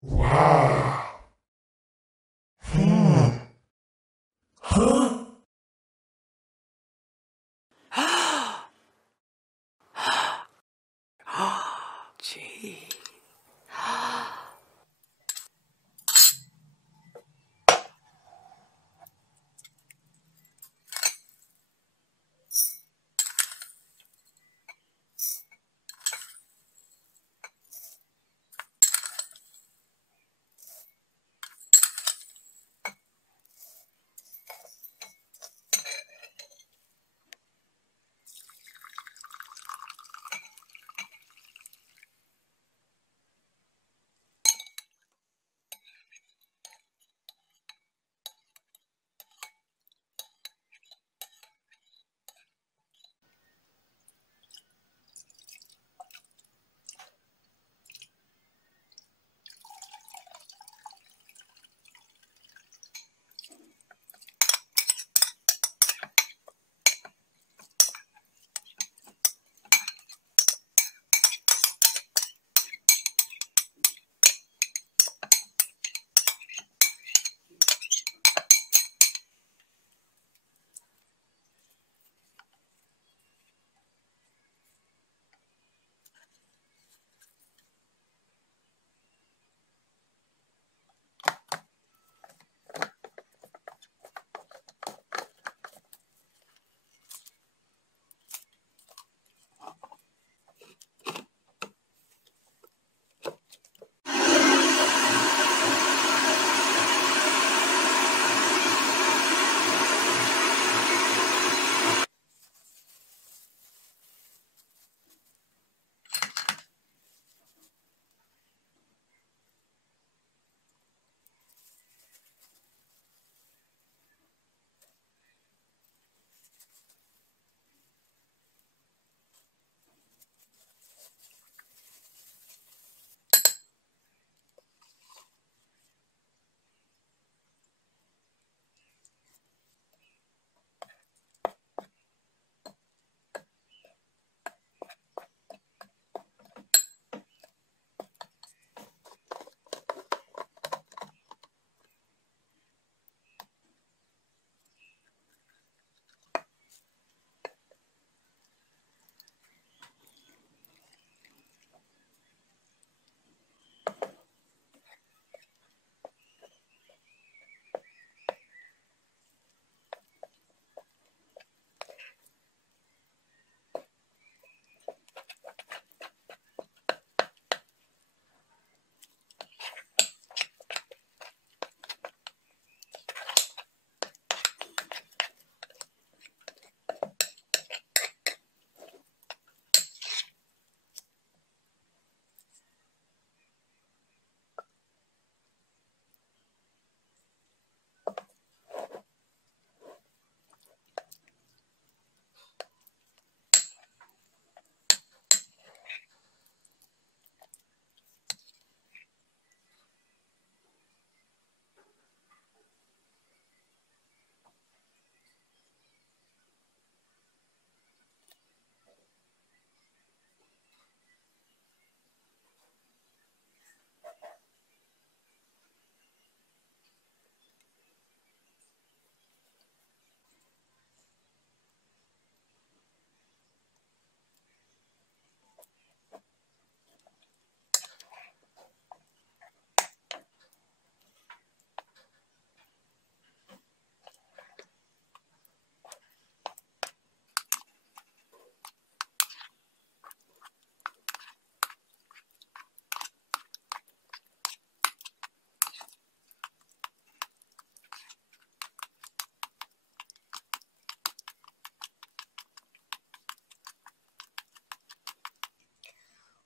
Wow. Hmm. Huh? Gee.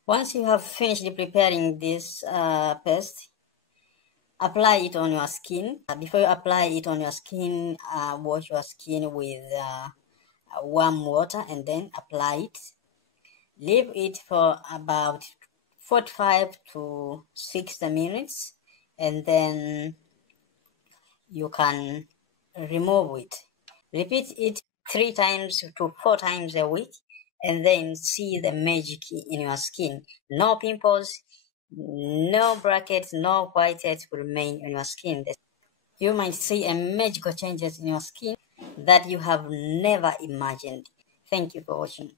Once you have finished preparing this paste, apply it on your skin. Before you apply it on your skin, wash your skin with warm water and then apply it. Leave it for about 45 to 60 minutes and then you can remove it. Repeat it 3 times to 4 times a week and then see the magic in your skin. No pimples, no brackets, no whiteheads will remain on your skin. You might see a magical changes in your skin that you have never imagined. Thank you for watching.